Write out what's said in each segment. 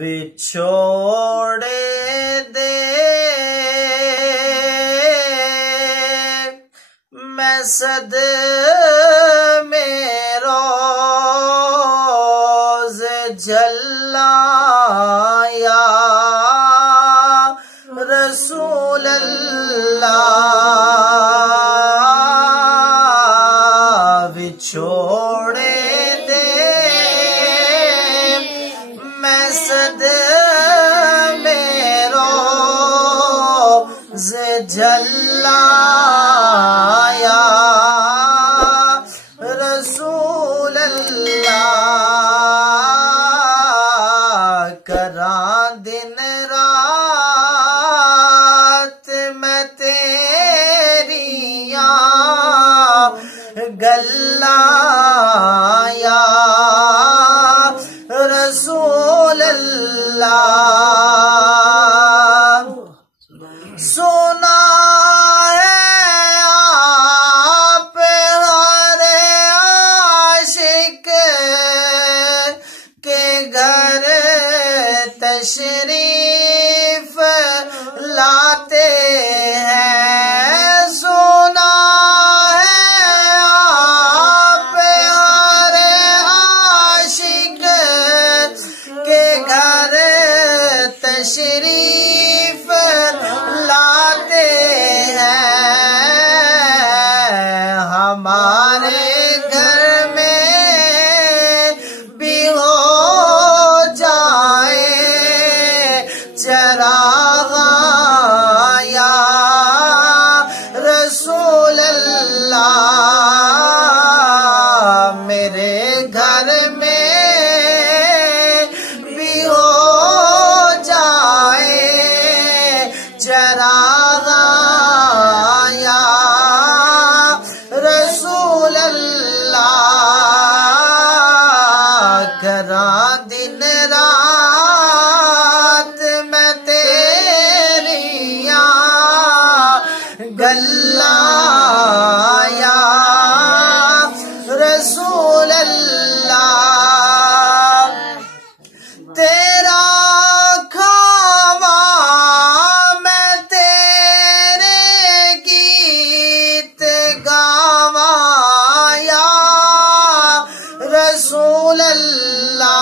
وچھوڑے دے میں صدمے روز جھلا یا رسول اللہ وچھوڑے دے میں صدمے روز جھلا یا رسول اللہ کراں دن رات میں تیریاں گلاں یا رسول اللہ سنا تشریف لاتے ہیں سنا ہے آپ ہر عاشق کے گھر تشریف لاتے ہیں ہمارے گھر میں بھی ہو چراغ یا رسول اللہ میرے گھر میں بھی ہو جائے چراغ یا رسول اللہ کراں دن رات میں تیریاں گلاں یا رسول اللہ تیرا کھاواں میں تیرے گیت گاواں یا رسول اللہ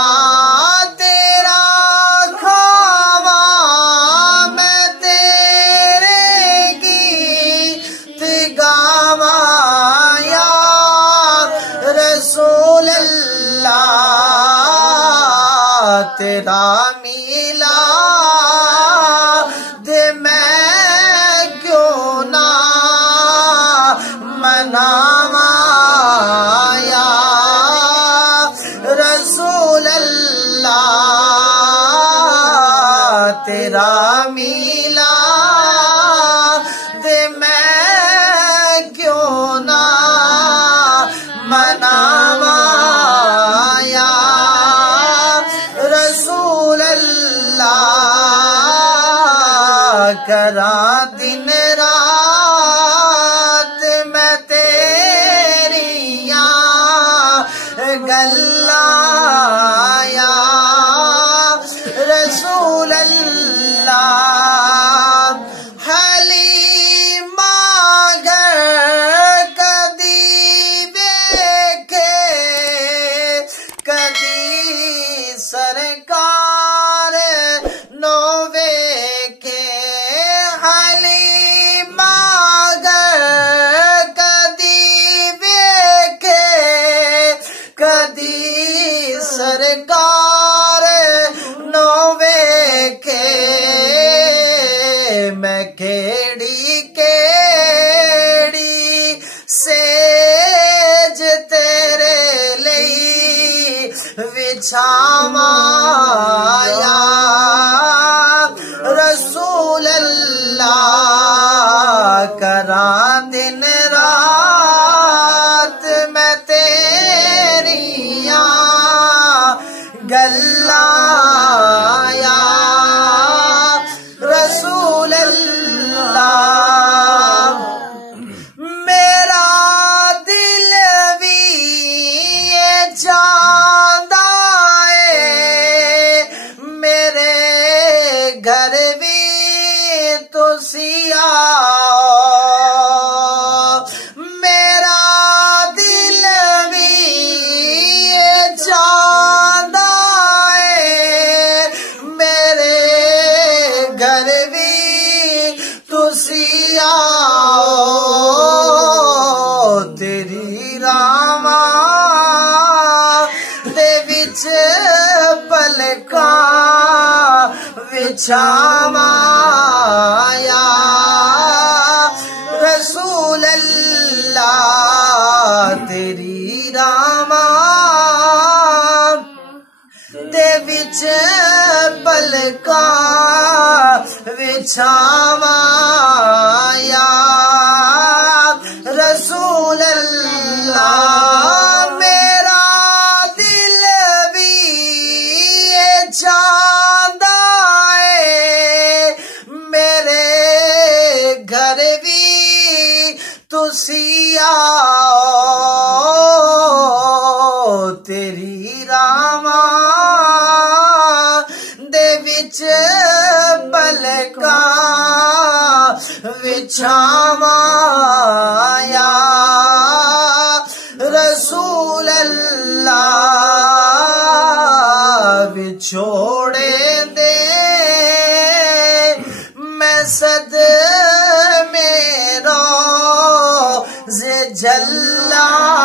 تیرا میلاد میں کیوں نہ مناواں یا رسول اللہ تیرا میلاد میں کیوں نہ مناواں کراں دن رات میں تیریاں گلاں یا رسول اللہ حلیمہ گر کدی ویکھے کدی سرکار نو ویکھے سرکار نو ویکھے میں کیڑی کیڑی سیج تیرے لئی وچھاواں یا رسول اللہ کراں دن رات میں تیریاں گلاں یا رسول اللہ میرا دل بھی یہ چاہتا ہے میرے بچھاواں یا رسول اللہ تیری راواں دے وچ پلکاں وچھاواں یا رسول اللہ میرا دل بھی چاہتا ہے میرے گھر بھی تسی آؤ تیری راواں دے وچ پلکاں وچھاواں یا رسول اللہ وچھوڑے دے میں صد میرا جلا